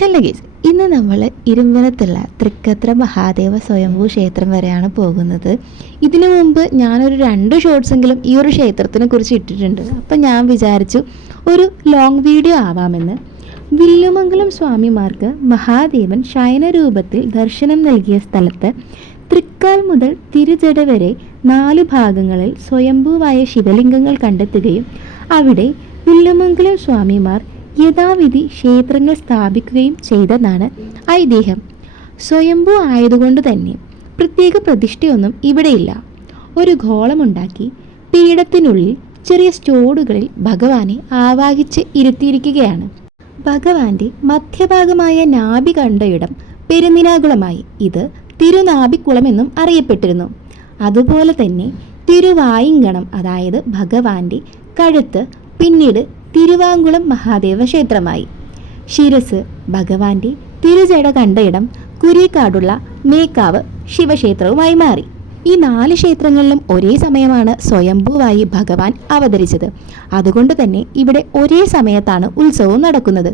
Hello guys, ഇന്ന് നമ്മൾ ഇരുമ്പനത്തുള്ള തൃക്കത്ര മഹാദേവ സ്വയംഭൂ ക്ഷേത്രം വരെയാണ് പോകുന്നത്. ഇതിനു മുമ്പ് ഞാനൊരു 2 ഷോർട്സെങ്കിലും ഈ ഒരു ക്ഷേത്രത്തിനെ കുറിച്ച് ഇട്ടിട്ടുണ്ട്. അപ്പം ഞാൻ വിചാരിച്ചു ഒരു ലോങ് വീഡിയോ ആവാമെന്ന്. വില്ലുമംഗലം സ്വാമിമാർക്ക് മഹാദേവൻ ശയനരൂപത്തിൽ ദർശനം നൽകിയ സ്ഥലത്ത് തൃക്കാൽ മുതൽ തിരുജട വരെ 4 ഭാഗങ്ങളിൽ സ്വയംഭൂവായ ശിവലിംഗങ്ങൾ കണ്ടെത്തുകയും അവിടെ വില്ലുമംഗലം സ്വാമിമാർ യഥാവിധി ക്ഷേത്രങ്ങൾ സ്ഥാപിക്കുകയും ചെയ്തെന്നാണ് ഐതിഹ്യം. സ്വയംഭൂ ആയതുകൊണ്ട് തന്നെ പ്രത്യേക പ്രതിഷ്ഠയൊന്നും ഇവിടെയില്ല. ഒരു ഗോളമുണ്ടാക്കി പീഠത്തിനുള്ളിൽ ചെറിയ സ്റ്റോഡുകളിൽ ഭഗവാനെ ആവാഹിച്ച് ഇരുത്തിയിരിക്കുകയാണ്. ഭഗവാന്റെ മധ്യഭാഗമായ നാഭി കണ്ട ഇടം പെരുനിനാകുളമായി ഇത് തിരുനാഭിക്കുളമെന്നും അറിയപ്പെട്ടിരുന്നു. അതുപോലെ തന്നെ തിരുവായിങ്കണം, അതായത് ഭഗവാന്റെ കഴുത്ത് പിന്നീട് തിരുവാങ്കുളം മഹാദേവ ക്ഷേത്രമായി. ശിരസ് ഭഗവാന്റെ തിരുജട കണ്ടയിടം കുരിക്കാടുള്ള മേക്കാവ് ശിവക്ഷേത്രവുമായി മാറി. ഈ 4 ക്ഷേത്രങ്ങളിലും ഒരേ സമയമാണ് സ്വയംഭൂവായി ഭഗവാൻ അവതരിച്ചത്. അതുകൊണ്ട് തന്നെ ഇവിടെ ഒരേ സമയത്താണ് ഉത്സവവും നടക്കുന്നത്.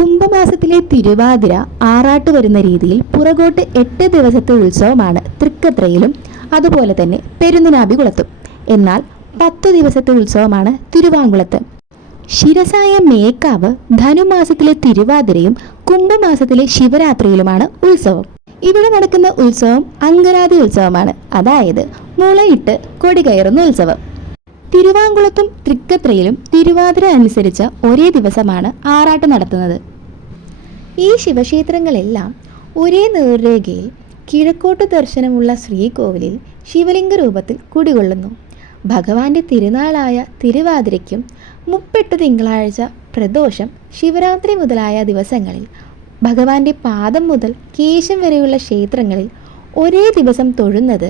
കുംഭമാസത്തിലെ തിരുവാതിര ആറാട്ട് വരുന്ന രീതിയിൽ പുറകോട്ട് 8 ദിവസത്തെ ഉത്സവമാണ് തൃക്കത്രയിലും അതുപോലെ തന്നെ പെരുന്നിനാഭികുളത്തും. എന്നാൽ 10 ദിവസത്തെ ഉത്സവമാണ് തിരുവാങ്കുളത്ത്. ശിരസായ മേക്കാവ് ധനുമാസത്തിലെ തിരുവാതിരയും കുംഭമാസത്തിലെ ശിവരാത്രിയിലുമാണ് ഉത്സവം. ഇവിടെ നടക്കുന്ന ഉത്സവം അങ്കരാതി ഉത്സവമാണ്, അതായത് മുളയിട്ട് കൊടി കയറുന്ന ഉത്സവം. തിരുവാങ്കുളത്തും തൃക്കത്രയിലും തിരുവാതിര അനുസരിച്ച് ഒരേ ദിവസമാണ് ആറാട്ട് നടത്തുന്നത്. ഈ ശിവക്ഷേത്രങ്ങളെല്ലാം ഒരേ നേർരേഖയിൽ കിഴക്കോട്ട് ദർശനമുള്ള ശ്രീകോവിലിൽ ശിവലിംഗ രൂപത്തിൽ കുടികൊള്ളുന്നു. ഭഗവാന്റെ തിരുനാളായ തിരുവാതിരയ്ക്കും 38 തിങ്കളാഴ്ച, പ്രദോഷം, ശിവരാത്രി മുതലായ ദിവസങ്ങളിൽ ഭഗവാന്റെ പാദം മുതൽ കേശം വരെയുള്ള ക്ഷേത്രങ്ങളിൽ ഒരേ ദിവസം തൊഴുന്നത്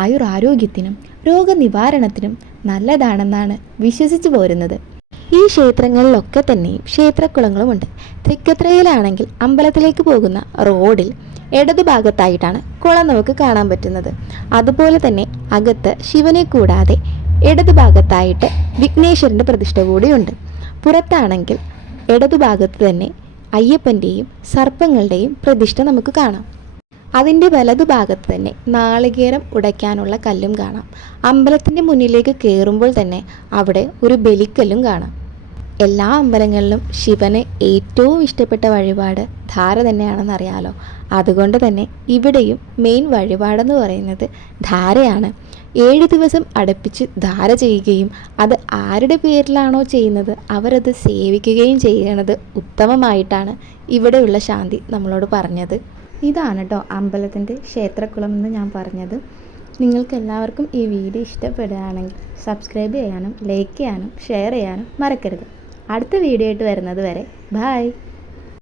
ആയുരാരോഗ്യത്തിനും രോഗനിവാരണത്തിനും നല്ലതാണെന്നാണ് വിശ്വസിച്ചു പോരുന്നത്. ഈ ക്ഷേത്രങ്ങളിലൊക്കെ തന്നെയും ക്ഷേത്രക്കുളങ്ങളുമുണ്ട്. തൃക്കത്രയിലാണെങ്കിൽ അമ്പലത്തിലേക്ക് പോകുന്ന റോഡിൽ ഇടതുഭാഗത്തായിട്ടാണ് കുളം നമുക്ക് കാണാൻ പറ്റുന്നത്. അതുപോലെ തന്നെ അകത്ത് ശിവനെ കൂടാതെ ഇടതുഭാഗത്തായിട്ട് വിഘ്നേശ്വരൻ്റെ പ്രതിഷ്ഠ കൂടിയുണ്ട്. പുറത്താണെങ്കിൽ ഇടതുഭാഗത്ത് തന്നെ അയ്യപ്പൻ്റെയും സർപ്പങ്ങളുടെയും പ്രതിഷ്ഠ നമുക്ക് കാണാം. അതിൻ്റെ വലതുഭാഗത്ത് തന്നെ നാളികേരം ഉടയ്ക്കാനുള്ള കല്ലും കാണാം. അമ്പലത്തിൻ്റെ മുന്നിലേക്ക് കയറുമ്പോൾ തന്നെ അവിടെ ഒരു ബലിക്കല്ലും കാണാം. എല്ലാ അമ്പലങ്ങളിലും ശിവന് ഏറ്റവും ഇഷ്ടപ്പെട്ട വഴിപാട് ധാര തന്നെയാണെന്ന് അറിയാലോ. അതുകൊണ്ട് തന്നെ ഇവിടെയും മെയിൻ വഴിപാടെന്ന് പറയുന്നത് ധാരയാണ്. 7 ദിവസം അടുപ്പിച്ച് ധാര ചെയ്യുകയും അത് ആരുടെ പേരിലാണോ ചെയ്യുന്നത് അവരത് സേവിക്കുകയും ചെയ്യണത് ഉത്തമമായിട്ടാണ് ഇവിടെയുള്ള ശാന്തി നമ്മളോട് പറഞ്ഞത്. ഇതാണ് കേട്ടോ അമ്പലത്തിൻ്റെ ക്ഷേത്രക്കുളം എന്ന് ഞാൻ പറഞ്ഞത്. നിങ്ങൾക്ക് എല്ലാവർക്കും ഈ വീഡിയോ ഇഷ്ടപ്പെടുകയാണെങ്കിൽ സബ്സ്ക്രൈബ് ചെയ്യാനും ലൈക്ക് ചെയ്യാനും ഷെയർ ചെയ്യാനും മറക്കരുത്. അടുത്ത വീഡിയോ ആയിട്ട് വരുന്നത് വരെ ബൈ.